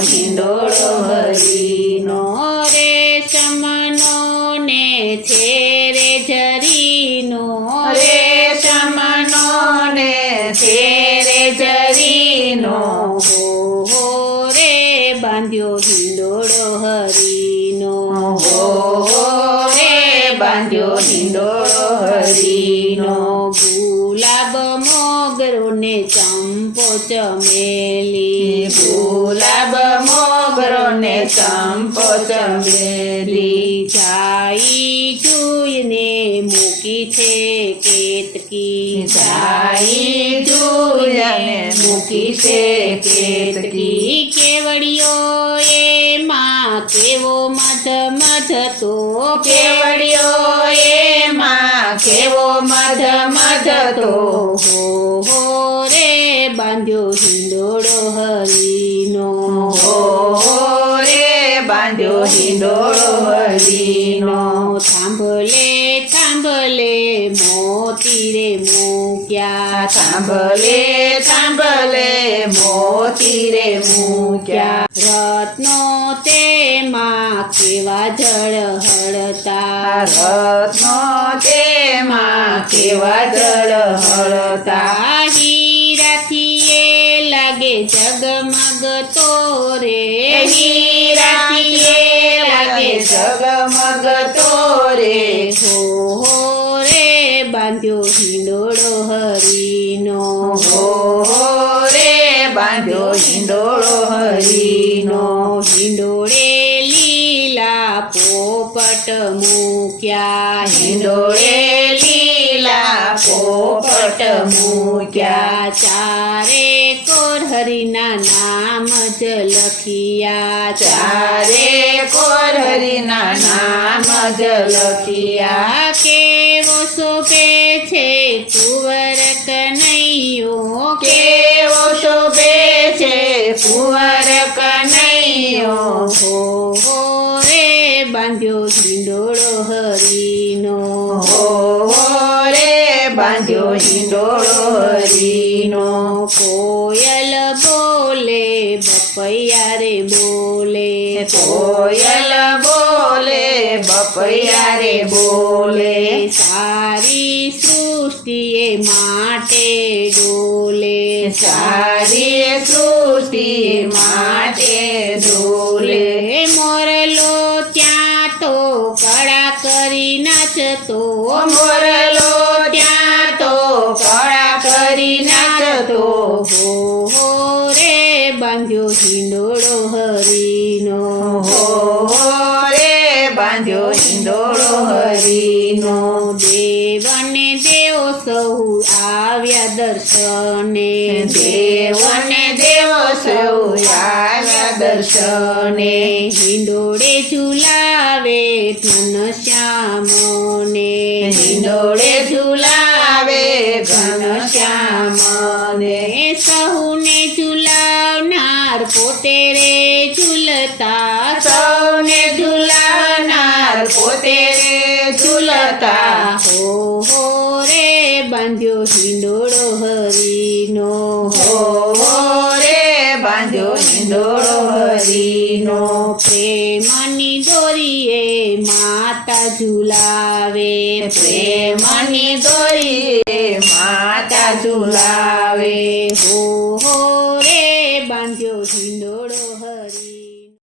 હિંડોળો હરીનો રેશમનો ને છે રે જરીનો રેશમનો ને છે રે જરીનો હો રે બાંધ્યો હિંડોળો હરીનો રે બાંધ્યો હિંડોળો હરીનો ગુલાબ મોગરો ને ચંપો ચમેલી ગુલાબ મોગરો ને ચંપો ચમેલી જાઈ જોઈને મૂકી છે કેતકી જાઈ જોઈને મૂકી છે કેતકી કેવડિયો એમાં કેવો મધ તો કેવડિયો એમાં કેવો મધ તો હો રે બાંધ્યો હિંડોળો હરીનો રે બાંધ્યો હિંડોળો હરીનો થાંભલે થાંભલે મોતી રે મૂક્યા થાંભલે થાંભલે મોતી રે મૂક્યા રત્નો તેમાં કેવા જળ હળતા રત્નો તેમાં કેવા જળ હળતા હીરાથી એ લાગે જગમગ તો રે હીરાથી એ લાગે જગમગ તો રે હો રે બાંધ્યો હિંડોળો હરીનો રે બાંધ્યો હિંડોળો હરીનો હિંડોળે લીલા પોપટ મૂક્યા હિંડોળે લીલા પોપટ મૂક્યા ચારે કોર હરિના નામ જ લખિયા ચારે કોર હરિના નામ જ લખિયા કેવો શોભે છે કુંવર કનૈયો કેવો શોભે છે કુંવર કનૈયો હો રે બાંધ્યો હિંડોળો હરીનો રે બાંધ્યો હિંડોળો હરીનો કોયલ બોલે બપૈયા રે બોલે કોયલ બોલે બપૈયા રે બોલે સારી સૃષ્ટિએ માટે ડોલે સારી સૃષ્ટિ માટે ડોલે મોરલો ત્યાં તો કળા કરી નાચતો મોરલો ત્યાં તો કળા કરી નાચતો હો રે બાંધ્યો હિંડોળો હરીનો રે બાંધ્યો હિંડોળો હરીનો દેવને દેવો સૌ આવ્યા દર્શને દેવને દેવો સૌ આવ્યા દર્શને હિંડોળે ઝુલાવે ઘનશ્યામને હિંડોળે ઝુલાવે ઘનશ્યામને સહુને ઝુલાવનાર પોતે રે ઝૂલતા સૌને ઝુલાવનાર પોતે રે ઝૂલતા હો રે બાંધ્યો હિંડોળો હરીનો રે બાંધ્યો હિંડોળો હરીનો પ્રેમની દોરીએ માતા ઝુલાવે પ્રેમની દોરીએ માતા ઝુલાવે હો